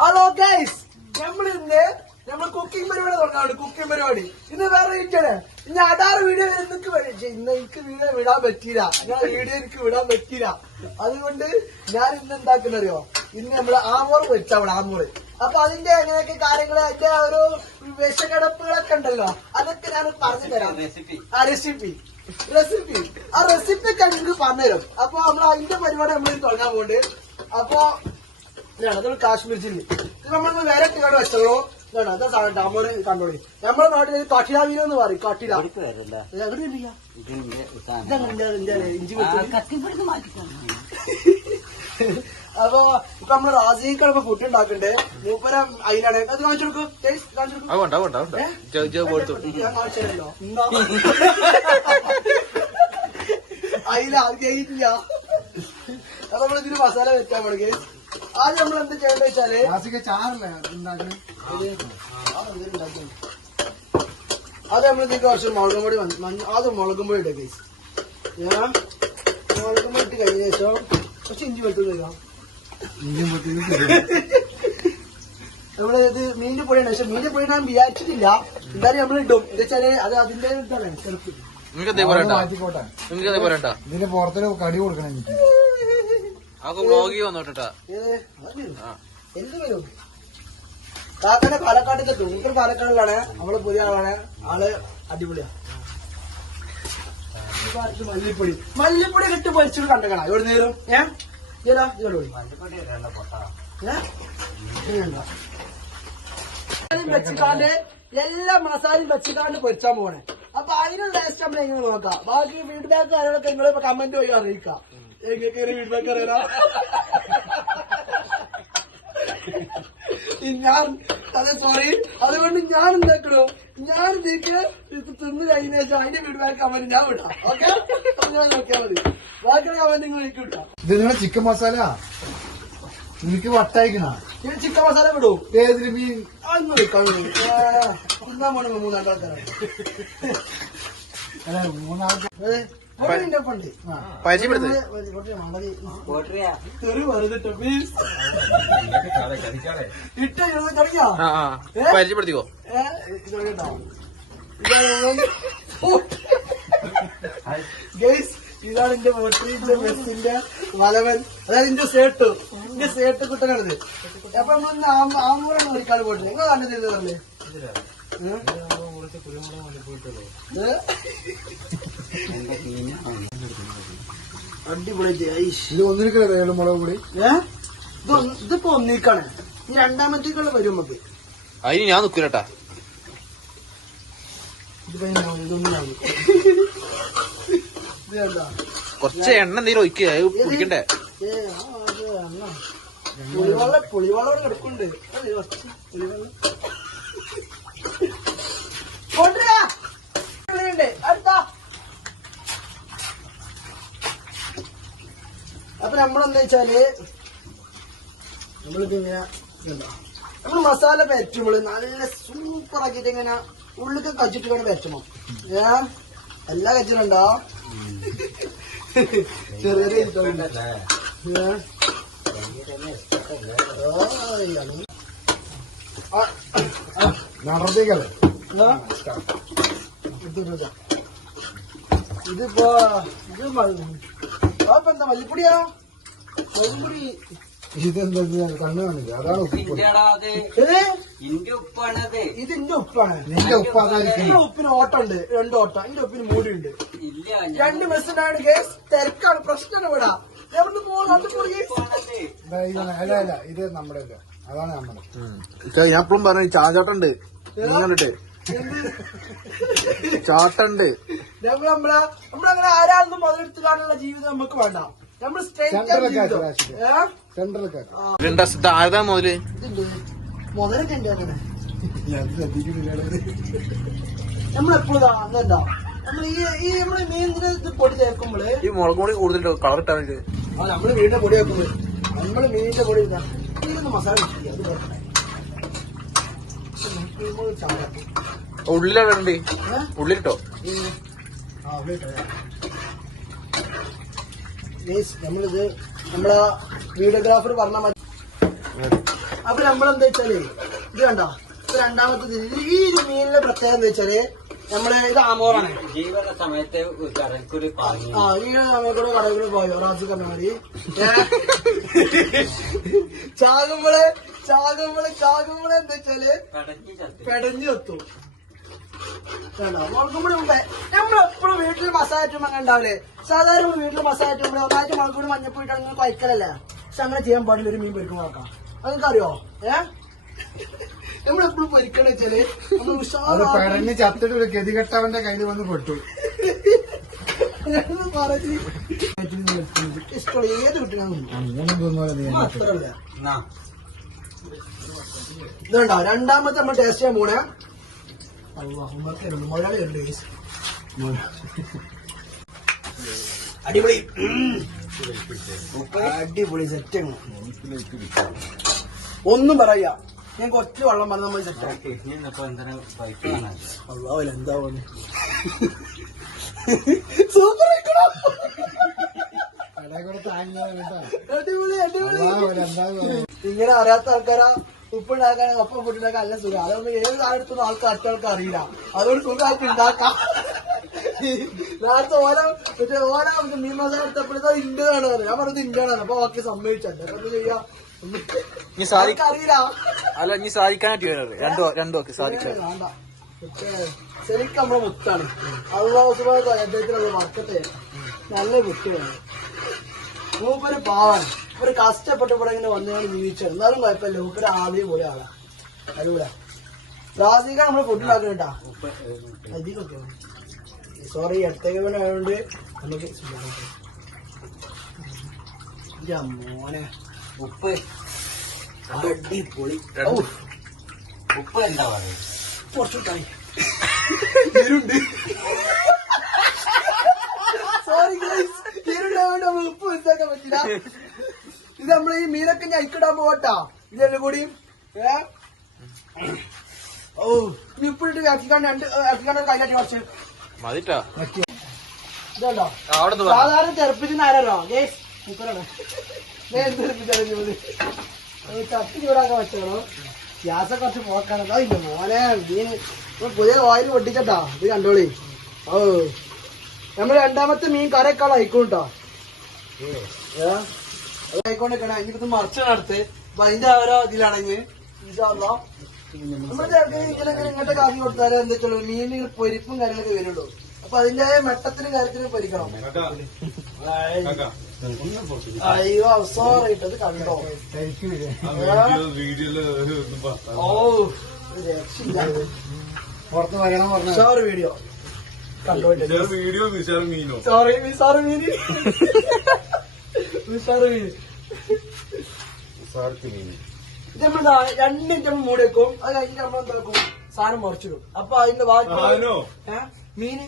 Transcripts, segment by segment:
Hello guys, നമ്മളിന്ന് cooking പരിപാടി തുടങ്ങാറുണ്ട്. Cooking പരിപാടി ഇന്ന് വേറെ ഇരിക്കണേ. ഇനി 16 വീഡിയോ എനിക്ക് ഇന്ന് എനിക്ക് വീഡിയോ വിടാൻ പറ്റിയില്ല. എനിക്ക് വിടാൻ പറ്റിയില്ല. അതുകൊണ്ട് ഞാൻ ഇന്ന് എന്താക്കുന്നറിയോ, ഇന്ന് നമ്മള് ആമോറ് വെച്ചാൽ ആമോറ്. അപ്പൊ അതിന്റെ എങ്ങനെയൊക്കെ കാര്യങ്ങൾ, അതിന്റെ ഒരു വിഷകിടപ്പുകളൊക്കെ ഉണ്ടല്ലോ, അതൊക്കെ ഞാൻ പറഞ്ഞു തരാം. റെസിപ്പി ആ റെസിപ്പി ഒക്കെ നിങ്ങൾക്ക് പറഞ്ഞുതരും. അപ്പൊ നമ്മൾ അതിന്റെ പരിപാടി നമ്മൾ തുടങ്ങാൻ പോകുന്നുണ്ട്. അപ്പൊ അതൊരു കാശ്മീർ ചില്ലി ഇത് നമ്മൾ വേറെ ഇട്ടുകാട് വെച്ചോ. ഇതാണ് അതാ സാധനം ഡാമോട് കണ്ടോളി. നമ്മുടെ നാട്ടിൽ കട്ടില വീരോ എന്ന് പറയും. കട്ടില ഇഞ്ചി അപ്പൊ ഇപ്പൊ നമ്മള് റാസിക്കാണ് ഇപ്പൊ ഫുഡ് ഉണ്ടാക്കണ്ടേ. മൂപ്പരം അതിനാണ് അത് കാണിച്ചു കൊടുക്കും. ഞാൻ കാണിച്ചല്ലോ അതിൽ ആദ്യമായിട്ടില്ല. അപ്പൊ നമ്മളിതിന് മസാല വെച്ചാൽ മതി. ആദ്യം നമ്മൾ എന്ത് ചെയ്യേണ്ട വെച്ചാല് അത് നമ്മളിതിന് കുറച്ച് മുളകും പൊടി ആദ്യം മുളകും പൊടി ഇട്ടേ കേസ്. മുളകും പൊടി ഇട്ട് കഴിഞ്ഞ ശേഷം കുറച്ച് ഇഞ്ചി വെളുത്തുള്ളി തരാം. നമ്മള് ഇത് മീനിന്റെ പൊടിയാണ്. പക്ഷെ മീനിന്റെ പൊടി ഞാൻ വിചാരിച്ചിട്ടില്ല. എന്തായാലും നമ്മൾ ഇടും. എന്താ വെച്ചാല് അത് അതിന്റെ ഇതാണ് സെൽഫ്. ഇതിന്റെ പുറത്തൊരു കടി കൊടുക്കണം. എന്ത് വരും കാക്കന്റെ പാലക്കാട്ടിന്റെ തൂക്കൽ പാലക്കാടിലാണ്. നമ്മള് പുതിയ ആളാണ്. ആള് അടിപൊളിയാ. മല്ലിപ്പൊടി ഇട്ട് പൊരിച്ചിട്ട് കണ്ടേക്കണം. ഇവിടെ നേരം വെച്ചിക്കാണ്ട് എല്ലാ മസാലയും വെച്ചിക്കാണ്ട് പൊരിച്ചാൻ പോണേ. അപ്പൊ അതിനുള്ള ടേസ്റ്റ് നമ്മൾ എങ്ങനെ നോക്കാം. ബാക്കി ഫീഡ്ബാക്ക് കാര്യങ്ങളൊക്കെ നിങ്ങൾ കമന്റ് വഴി അറിയിക്കാം. എങ്ങനെ ഫീഡ്ബാക്ക് അറിയാം. ഞാൻ അതെ സോറി. അതുകൊണ്ട് ഞാൻ എന്താക്കണോ, ഞാൻ ഇതിക്ക് തിന്ന് കഴിഞ്ഞ ശേഷം അതിന്റെ ഫീഡ്ബാക്ക് കമന്റ് ഞാൻ വിടാം. ഓക്കെ, ഞാൻ നോക്കിയാൽ മതി. ബാക്കി കമന്റ് നിങ്ങൾ എനിക്ക് വിട്ടാം. ഇത് നിങ്ങളെ ചിക്കൻ മസാല എനിക്ക് വട്ടായിക്കണ ചിക്കൻ മസാല വിടൂ. ഏതിന് മീൻ അതൊന്നും വെക്കാൻ തിന്നാൻ പോണ മൂന്നാൾക്കാരാണ്. പരിചയപ്പെടുത്തിക്കോ. ഇതാണ് എന്റെ പോട്രിന്റെ ബസ്സിന്റെ വലവൻ. അതായത് എന്റെ സേട്ട് കുട്ടനാണിത്. അപ്പൊ നമ്മൾ ആമൂറാണ് മേടിക്കാൻ പോയിട്ട് നിങ്ങൾ കണ്ടതല്ലേ. അടിപൊളി. ഇത് ഒന്നിരിക്കണേ മുളക് പൊടി. ഇതിപ്പോ ഒന്നിക്കാണ്. ഈ രണ്ടാമത്തേക്കുള്ള വരും നമുക്ക്. അതിന് ഞാൻ നിൽക്കൂലട്ടാ. കുറച്ച് എണ്ണ എന്തെങ്കിലും ഒഴിക്കുക. കുടിക്കണ്ടേ? പുളിവെള്ളം കിടക്കുന്നുണ്ട്. അടുത്ത അപ്പൊ നമ്മളെന്താ വെച്ചാല് നമ്മളിങ്ങനെ നമ്മൾ മസാല പറ്റുമ്പോൾ നല്ല സൂപ്പർ ആക്കിയിട്ട് ഇങ്ങനെ ഉള്ളിക്ക് കച്ചിട്ട് വേണം പറ്റണം. എല്ലാ കച്ചിട്ടുണ്ടോ? ചെറിയ നടത്തേക്കല്ലേ ഇതിപ്പോ എന്താ മല്ലിപ്പൊടിയാ? മല്ലിപ്പൊടി ഇതെന്താ കണ്ണു കാണില്ല. അതാണ് ഇതിന്റെ ഉപ്പാണ്. നിന്റെ ഉപ്പ് അതായിരിക്കും. ഉപ്പിന് ഓട്ടമുണ്ട്, 2 ഓട്ടം. എന്റെ ഉപ്പിന് മൂടിയുണ്ട്. 2 ബസ്സിനാണ് കേസ്. തിരക്കാണ്, പ്രശ്നമാണ് ഇവിടെ. അല്ല ഇത് നമ്മുടെ അതാണ് നമ്മുടെ. ഞാൻ എപ്പോഴും പറഞ്ഞു ചാചാട്ടുണ്ട് കണ്ടിട്ട് ചാട്ടുണ്ട്. നമ്മളങ്ങനെ ആരാളൊന്നും മുതലെടുത്ത് കാണാനുള്ള ജീവിതം നമുക്ക് വേണ്ട. നമ്മൾ ആരതാ മുതല് മുതലൊക്കെ ഉണ്ട്. അങ്ങനെ നമ്മളെപ്പോഴും എന്താ നമ്മൾ ഈ നമ്മള് മീനിന് ഇത് പൊടി ചേർക്കുമ്പോള് ഈ മുളക് പൊടി കൂടുതൽ കളർ ഇട്ടാ വേണ്ടി. നമ്മള് മീനിന്റെ പൊടി വെക്കുമ്പോ നമ്മള് മീനിന്റെ പൊടി ഇതൊന്ന് മസാല കിട്ടില്ല. ഉള്ളിലാണ് ഉള്ളിലിട്ടോ. നമ്മളിത് നമ്മളെ വീഡിയോഗ്രാഫർ പറഞ്ഞ മതി. അപ്പൊ നമ്മളെന്താ വെച്ചാല് ഇത് കണ്ടോ, ഇത് രണ്ടാമത്തെ ഈ മീനിന്റെ പ്രത്യേകത എന്താ വെച്ചാല് നമ്മള് ഇത് ആമോറാണ്. ജീവന സമയത്ത് കടൽക്കുരു ആ ഈ സമയത്തൂടെ കടകളിൽ പോയോ റാസി കമ്മി ചാകുമ്പോളെ എന്താ വെച്ചാല് പെടഞ്ഞു എത്തും. മുളകുമ്പടി മുമ്പേ നമ്മളെപ്പോഴും വീട്ടിൽ മസാല ഇട്ടുമ്പോ അങ്ങനെ ഉണ്ടാവില്ലേ? സാധാരണ വീട്ടിൽ മസാല ഇട്ടുമ്പോ ഒന്നായിട്ട് മുളകുപൊടി മഞ്ഞപ്പൊടി ഇട്ടാൽ കഴിക്കലല്ലേ? പക്ഷെ അങ്ങനെ ചെയ്യാൻ പാടില്ല. ഒരു മീൻ പൊരിക്കും നോക്കാം. അതൊക്കെ അറിയോ? നമ്മളെപ്പോഴും പൊരിക്കണ വെച്ചാല് നമ്മൾ പെടഞ്ഞ് ചത്തിട്ട് ഒരു ഗതികെട്ടവന്റെ കയ്യിൽ വന്ന് പെട്ടു. ഇഷ്ടമുള്ള ഏത് കിട്ടുന്ന മൂന്നും തിന്നോലെ നീ അത്രല്ല. ഇതുണ്ടോ രണ്ടാമത്തെ നമ്മൾ ടേസ്റ്റ് ചെയ്യാൻ പോണേ. മലയാളി ഉണ്ട് അടിപൊളി അടിപൊളി സെറ്റ്. ഒന്നും പറയാ ഞാൻ കൊച്ചു വെള്ളം പറഞ്ഞ നമ്മൾ സെറ്റാക്കി. അള്ളാവല്ല എന്താ പോലെ സൂപ്പർ അടിപൊളി അടിപൊളി. ഇങ്ങനെ അറിയാത്ത ആൾക്കാരാ ഉപ്പുണ്ടാക്കാൻ ഒപ്പം ഫുഡുണ്ടാക്കാൻ നല്ല സുഖം. അതൊന്നും ഏത് കാലത്തും ആൾക്കാർക്ക് അറിയില്ല. അതുകൊണ്ട് സുഖമായിട്ട് ഉണ്ടാക്കാം. നേരത്തെ ഓരോ മീൻ മസാല എടുത്തപ്പോഴത്തെ ഇന്ത്യതാണ് പറഞ്ഞത്. ഞാൻ പറഞ്ഞത് ഇന്ത്യയാണ്. അപ്പൊ ഓക്കെ സമ്മതിച്ചല്ലേ എന്താ ചെയ്യാ അറിയില്ല. അല്ല ഇനി സാധിക്കാനായിട്ട് രണ്ടു സാധിക്കാൻ വേണ്ട. ശരിക്കും നമ്മളെ മുത്താണ്. അള്ളാഹുസുബ്ഹാനഹു അദ്ദേഹത്തിനുള്ള വർക്കത്തെ നല്ല കുട്ടിയാണ്. മൂപ്പര് പാവാണ്. ഒരു കഷ്ടപ്പെട്ട് ഇവിടെ ഇങ്ങനെ വന്നുകൊണ്ട് ജീവിച്ചത്. എന്നാലും കുഴപ്പമില്ല. മൂപ്പര് ആദ്യം പോലെ ആളാ. അതുകൂടെ റാസിക നമ്മള് ഫുഡ് ഉണ്ടാക്കണേട്ടാ. ഇതിലൊക്കെ സോറി അടുത്തേക്ക് ആയതുകൊണ്ട് നമുക്ക് മോനെ ഉപ്പ് അടിപൊളി. ഉപ്പ് എന്താ പറയുക? കുറച്ചുണ്ടായി സോറി ഇരുണ്ടായോണ്ട് നമ്മൾ ഉപ്പ് മനസ്സിലാക്കാൻ പറ്റില്ല. ഇത് നമ്മള് ഈ മീനൊക്കെ ഞാൻ ഇക്കിടാൻ പോകട്ടാ. ഇതെല്ലാം കൂടി ഉപ്പിട്ട് ഇറക്കിക്കാണ്ട് കൈലാട്ടി കുറച്ച് മതിട്ടാ. ഇതല്ലോ സാധാരണ തെറപ്പിക്കുന്ന ആരോ മുപ്പരാണ് തെറപ്പിച്ചറിഞ്ഞത് ചട്ടി ചൂടാക്കാൻ പറ്റണോ? ഗ്യാസൊക്കെ കുറച്ച് പോക്കാണല്ലോ. ഇല്ല മോനെ മീൻ പുതിയ ഓയിൽ പൊട്ടിച്ചട്ടാ. ഇത് കണ്ടോളി. ഓ നമ്മൾ രണ്ടാമത്തെ മീൻ കരക്കാൾ ആയിക്കോട്ടോ. അത് ആയിക്കൊണ്ടിരിക്കണേ. ഇനിയിപ്പോ മറിച്ച് നടത്ത്. അപ്പൊ അതിന്റെ ഓരോ ഇതിലാണെങ്കിൽ നമ്മള് ഇങ്ങനത്തെ കാര്യം കൊടുത്താലേ എന്താ വെച്ചാൽ മീനിന് പൊരിപ്പും കാര്യങ്ങളൊക്കെ വരുള്ളൂ. അപ്പൊ അതിന്റെ മെട്ടത്തിനും കാര്യത്തിനും പൊരിക്കണം. അയ്യോ അവസാനായിട്ട് അത് കണ്ടോ? ഓ രക്ഷയില്ല. പുറത്ത് വരണം പറഞ്ഞു സോറി വീഡിയോ കണ്ടോട്ടെ. സോറി നിസാറ് മീൻ ഇത് നമ്മൾ 2 മിനിറ്റ് മൂടി വെക്കും. അത് കഴിഞ്ഞിട്ട് നമ്മൾ എന്താക്കും? സാധനം മറിച്ചിടും. അപ്പൊ അതിന്റെ ബാക്കി മീന്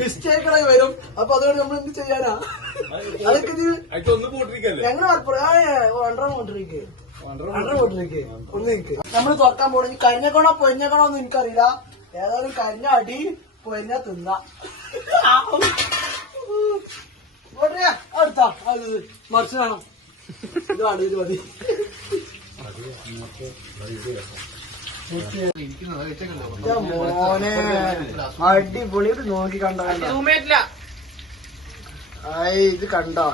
മിസ്റ്റേക്കുകളൊക്കെ വരും. അപ്പൊ അതുകൊണ്ട് നമ്മൾ എന്ത് ചെയ്യാനാ? അതൊക്കെ ഞങ്ങൾ ഒന്നിക്ക് നമ്മള് തുറക്കാൻ പോണെങ്കിൽ കരിഞ്ഞക്കണോ പൊരിഞ്ഞക്കണോ ഒന്നും എനിക്കറിയില്ല. ഏതായാലും കരിഞ്ഞ അടി പൊരിഞ്ഞ തിന്ന അടുത്താ അത് മറിച്ച് വേണം. ഇത് വേണ്ട ഇത് മതി. മോനെ അടിപൊളി. ഇത് നോക്കി കണ്ടോ? ഇത് കണ്ടോ?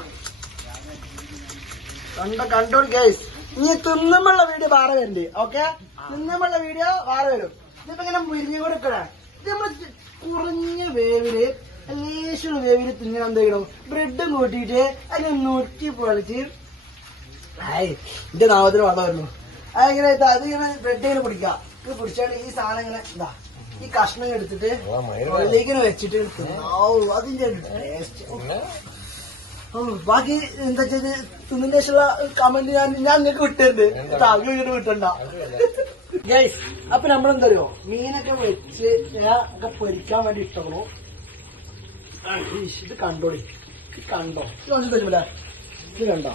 കണ്ടോ ഗൈസ്? ഇനി തിന്നുമുള്ള വീഡിയോ വേറെ വരുന്നുണ്ട്. ഓക്കെ തിന്നുമുള്ള വീഡിയോ വേറെ വരും. ഇതിപ്പോ ഇങ്ങനെ മുരിഞ്ഞു കൊടുക്കണേ. ഇത് നമ്മള് കുറഞ്ഞ വേവില് ലേശം വേവില് തിന്നാൻ എന്ത് ചെയ്യണം? ബ്രെഡും കൂട്ടിയിട്ട് അതിന് നുറ്റി പൊളിച്ച് എന്റെ നാമത്തിന് വെള്ളം വരുന്നു. അതിങ്ങനെ അതിങ്ങനെ ബ്രെഡ് ഇങ്ങനെ പിടിക്കുക. ഇത് പിടിച്ചാണ് ഈ സാധനം ഇങ്ങനെ എന്താ ഈ കഷ്ണം എടുത്തിട്ട് വെള്ളിങ്ങനെ വെച്ചിട്ട് അതിന്റെ ടേസ്റ്റ്. ബാക്കി എന്താ വെച്ചാൽ തിന്നതിന്റെ ശേഷമുള്ള കമന്റ് ഞാൻ നിങ്ങൾക്ക് വിട്ടരുത്. താങ്കൾ ഇങ്ങനെ വിട്ടണ്ട ഗൈസ്. അപ്പൊ നമ്മളെന്തറിയോ മീനൊക്കെ വെച്ച് ഒക്കെ പൊരിക്കാൻ വേണ്ടി ഇഷ്ടപ്പെടണോ? ഇത് കണ്ടോളി. ഇത് കണ്ടോ? ഇത് കണ്ടു തരുമല്ല. ഇത് കണ്ടോ?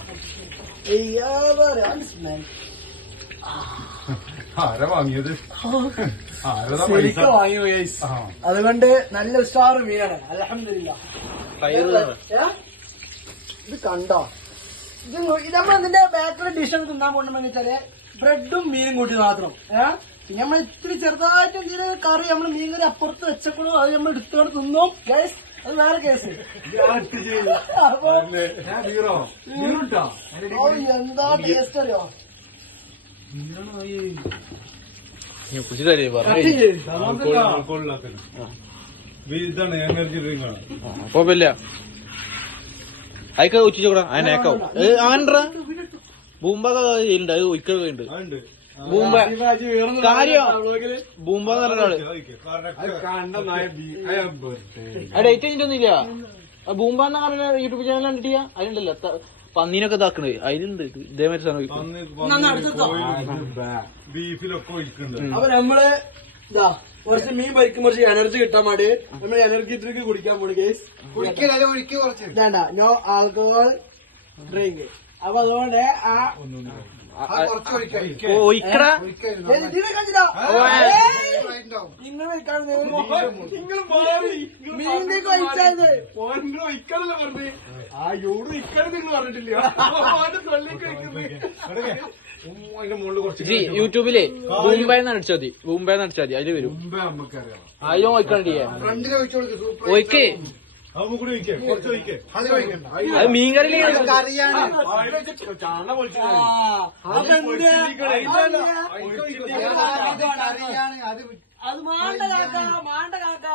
സ്മെൽ ശരിക്കും വാങ്ങി ഗൈസ്. അതുകൊണ്ട് നല്ല ഉഷാറ് മീനാണ്. അൽഹംദുലില്ലാ. ഇത് കണ്ടോ? നമ്മളതിന്റെ ബാക്കിലെ ഡിഷ് തിന്നാൻ പോകണമെന്ന് വെച്ചാല് ബ്രെഡും മീനും കൂട്ടി മാത്രം. പിന്നെ നമ്മൾ ഇത്തിരി ചെറുതായിട്ട് ഇതിന് കറി നമ്മൾ മീൻ കറി അപ്പുറത്ത് വെച്ചപ്പോഴും അത് നമ്മൾ എടുത്തോടെ തിന്നും ഗൈസ്. അത് വേറെ കേസ്. അപ്പൊ എന്താ ടേസ്റ്റ് അറിയോ? ഇതാണ് എനർജി ഡ്രിങ്ക് ആണ്. കുഴപ്പമില്ല. അയക്ക ഉച്ചോടാ അതിനേക്കാവും അങ്ങനെ ബൂമ്പ ഉണ്ട് അത് ഒരിക്കലൊക്കെ ഉണ്ട്. ബൂമ്പ കാര്യം ബൂമ്പ എന്ന് പറഞ്ഞ ഒരാള് ഡേറ്റ് കഴിഞ്ഞിട്ടൊന്നുമില്ല. ബൂമ്പ എന്ന് പറഞ്ഞ യൂട്യൂബ് ചാനൽ കണ്ടിട്ടില്ല അതിലുണ്ടല്ലോ പന്നീനൊക്കെ ഇതാക്കണത് അതിലുണ്ട് ഇതേമാതിരി സാധനം. ബീഫിലൊക്കെ ഒഴിക്കുന്നുണ്ട്. അപ്പൊ നമ്മള് ഇതാ കുറച്ച് മീൻ പരിക്കും കുറച്ച് എനർജി കിട്ടാൻ വേണ്ടി നമ്മൾ എനർജി ഡ്രിങ്ക് കുടിക്കാൻ പോണു കേസ്. വേണ്ട നോ ആൽക്കഹോൾ ഡ്രിങ്ക്. അപ്പൊ അതുകൊണ്ട് നിങ്ങൾ മീനിലേക്ക് ഒഴിച്ചായത് യൂട്യൂബിലെ ബൂംബെന്ന് അടിച്ചാൽ മതി. ബൂംബെന്ന് അടിച്ചാൽ മതി അതില് വരും. അതിലും ഒഴിക്കണ്ടേ ഒഴിക്കേ അത് മീൻകറി അത് മാണ്ട കാക്ക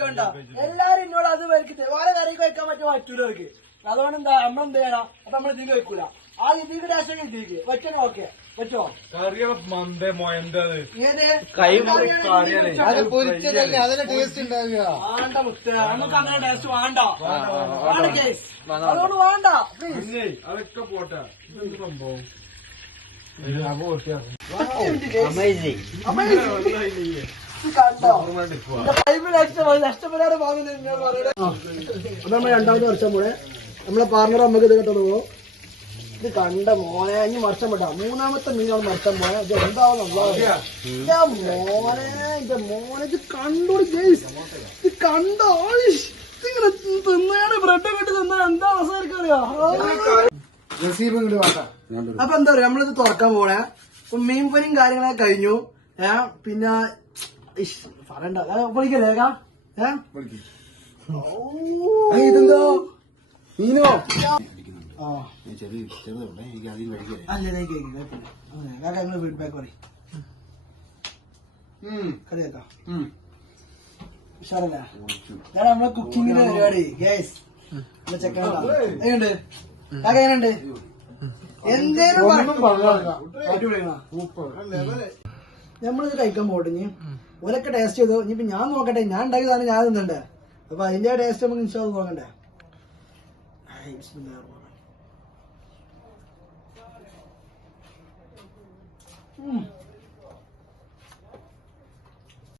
കണ്ടോ എല്ലാരും ഇന്നോട് അത് വരക്കിട്ട് ഓരോ കറിക്ക് വയ്ക്കാൻ പറ്റൂല അവർക്ക്. അതുകൊണ്ട് എന്താ നമ്മളെന്ത് ചെയ്യണം? അപ്പൊ നമ്മൾ ഇതിൽ വെക്കൂല. ആ ഇതിന്റെ ടേസ്റ്റ് ഇതിലേക്ക് വെച്ചോ. ഓക്കെ പറ്റുമോ? മന്ദ മൊയന്റെ ഏത് അതിന്റെ ടേസ്റ്റ് ഉണ്ടാവുക. വേണ്ട മുത്ത നമുക്ക് അങ്ങനെ ടേസ്റ്റ് വേണ്ട. അതുകൊണ്ട് വേണ്ട പ്ലീസ്. അതൊക്കെ പോട്ടെ. സംഭവം നഷ്ടപ്പെടാതെ നമ്മൾ രണ്ടാമത് വർഷം പോലെ നമ്മളെ പാർട്ണർ നമുക്ക് ഇത് കേട്ടോ പോകും. ഇത് കണ്ട മോനെ ഇനി മറിച്ചാൻ പറ്റാ. മൂന്നാമത്തെ മീനാണ് മറിച്ചാൻ പോയെ. ഇത് എന്താവുന്ന മോനെ ഇത് മോനെ ഇത് കണ്ടോടി ഗൈസ്. ഇത് കണ്ടോ ഇങ്ങനെ തിന്നാണ് ബ്രെഡ് കെട്ടി തിന്നാ എന്താ അവസ്ഥ അറിയാ. അപ്പൊ എന്താ പറയാ നമ്മളിത് തുറക്കാൻ പോണേ. അപ്പൊ മീൻ പനിയും കാര്യങ്ങളൊക്കെ കഴിഞ്ഞു. പിന്നെ പറയണ്ട പൊളിക്കല്ലേ ഇതെന്തോ മീനോ അല്ലേ ഫീഡ്ബാക്ക് പറയും കറിയാക്കാം. ഉഷാറല്ലേ ഞാൻ നമ്മളെ കുക്കിങ്ങിന്റെ പരിപാടി ഗൈസ്. ചെക്കൻ എങ്ങനെയുണ്ട് എങ്ങനെയുണ്ട് എന്തേലും നമ്മളിത് കഴിക്കാൻ പോട്ടെ. ഇനി ഓരൊക്കെ ടേസ്റ്റ് ചെയ്തു. ഇനിയിപ്പോ ഞാൻ നോക്കട്ടെ. ഞാൻ ഉണ്ടാക്കിയതാണ് ഞാൻ തിന്നണ്ടേ. അപ്പൊ അതിന്റെ ടേസ്റ്റ് നമുക്ക് ഇൻഷാല്ലാ നോക്കണ്ടേ. ബിസ്മില്ലാഹിർ റഹ്മാനിർ റഹീം.